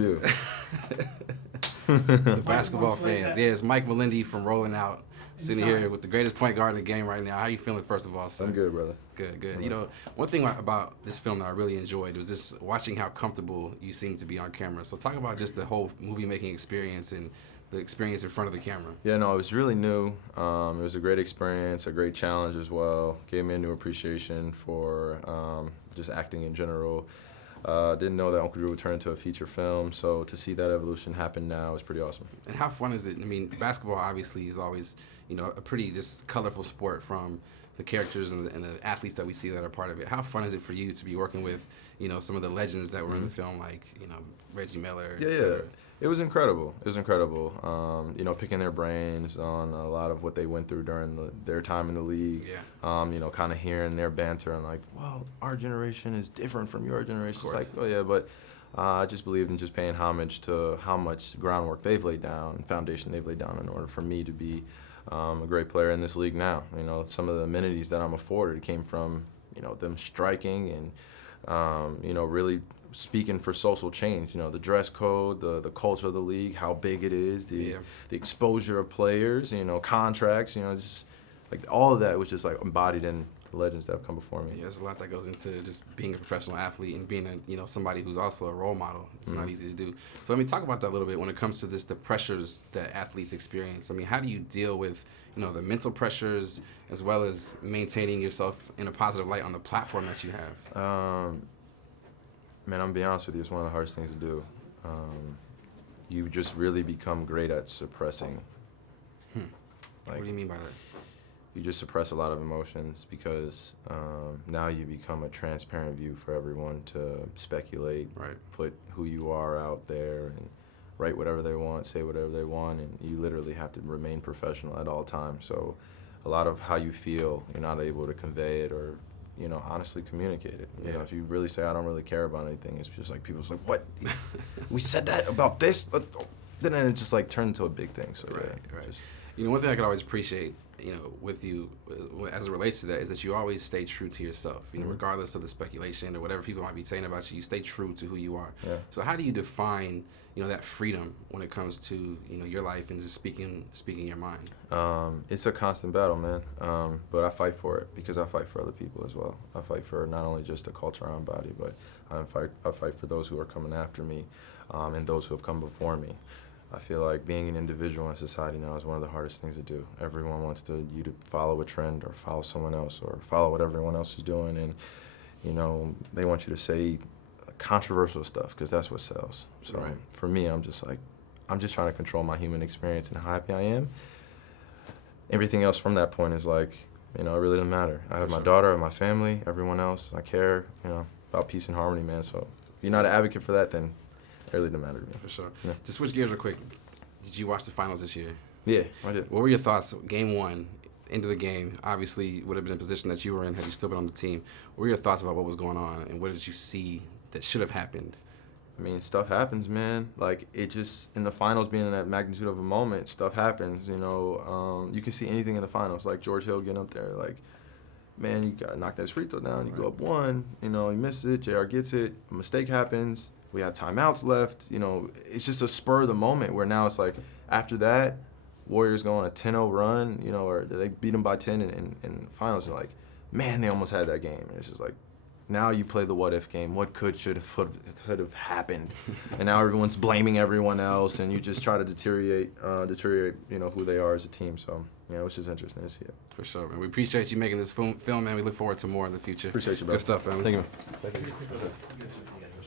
You. The basketball fans. Yeah, it's Mike Melindy from Rolling Out, sitting here with the greatest point guard in the game right now. How you feeling, first of all, sir? I'm good, brother. Good, good. You know, one thing about this film that I really enjoyed was just watching how comfortable you seem to be on camera. So talk about just the whole movie-making experience and the experience in front of the camera. Yeah, no, it was really new. It was a great experience, a great challenge as well. Gave me a new appreciation for just acting in general. Didn't know that Uncle Drew would turn into a feature film, so to see that evolution happen now is pretty awesome. And how fun is it? I mean, basketball obviously is always, you know, a pretty just colorful sport from the characters and the athletes that we see that are part of it. How fun is it for you to be working with, you know, some of the legends that were in the film, like, you know, Reggie Miller? Yeah. It was incredible. It was incredible. You know, picking their brains on a lot of what they went through during their time in the league. Yeah. You know, kind of hearing their banter and like, well, our generation is different from your generation. It's Of course. like, oh yeah, but I just believe in just paying homage to how much groundwork they've laid down and foundation they've laid down in order for me to be a great player in this league now. You know, some of the amenities that I'm afforded came from, you know, them striking and, you know, really speaking for social change. You know, the dress code, the culture of the league, how big it is, the exposure of players, you know, contracts, you know, just like all of that was just like embodied in the legends that have come before me. Yeah, there's a lot that goes into just being a professional athlete and being a, you know, somebody who's also a role model. It's not easy to do. So let me talk about that a little bit when it comes to the pressures that athletes experience. I mean, how do you deal with, you know, the mental pressures as well as maintaining yourself in a positive light on the platform that you have? Man, I'm gonna be honest with you, it's one of the hardest things to do. You just really become great at suppressing. What do you mean by that? You just suppress a lot of emotions because now you become a transparent view for everyone to speculate, Right. put who you are out there, and write whatever they want, say whatever they want, and you literally have to remain professional at all times. So a lot of how you feel, you're not able to convey it or, you know, honestly communicate it. You know, if you really say, I don't really care about anything, it's just like people's like, what? We said that about this? Then it just like turned into a big thing. So Right. just, You know, one thing I could always appreciate, you know, with you as it relates to that is that you always stay true to yourself. You know, regardless of the speculation or whatever people might be saying about you, you stay true to who you are. Yeah. So how do you define, you know, that freedom when it comes to, you know, your life and just speaking your mind? It's a constant battle, man. But I fight for it because I fight for other people as well. I fight for not only just the culture I embody, but I fight for those who are coming after me and those who have come before me. I feel like being an individual in society now is one of the hardest things to do. Everyone wants you to follow a trend or follow someone else or follow what everyone else is doing, and you know they want you to say controversial stuff because that's what sells. So for me, I'm just trying to control my human experience and how happy I am. Everything else from that point is like, you know, it really doesn't matter. I have my daughter, I have my family, everyone else. I care, you know, about peace and harmony, man. So if you're not an advocate for that, then it really doesn't matter to me. For sure. Yeah. To switch gears real quick, did you watch the finals this year? Yeah, I did. What were your thoughts? Game one, into the game, obviously would have been a position that you were in had you still been on the team. What were your thoughts about what was going on, and what did you see that should have happened? I mean, stuff happens, man. Like, it just, in the finals being in that magnitude of a moment, stuff happens, you know. You can see anything in the finals, like George Hill getting up there, like, man, you got to knock that free throw down. You go up one, you know, he misses it, JR gets it, a mistake happens, we have timeouts left, you know. It's just a spur of the moment where now it's like, after that, Warriors go on a 10-0 run, you know, or they beat them by 10 in finals. They're like, man, they almost had that game. And it's just like, now you play the what-if game. What could have happened? And now everyone's blaming everyone else, and you just try to deteriorate, you know, who they are as a team. So, you know, which is interesting to see it. For sure, man. We appreciate you making this film, man. We look forward to more in the future. Appreciate you, brother. Good stuff, man. Thank you.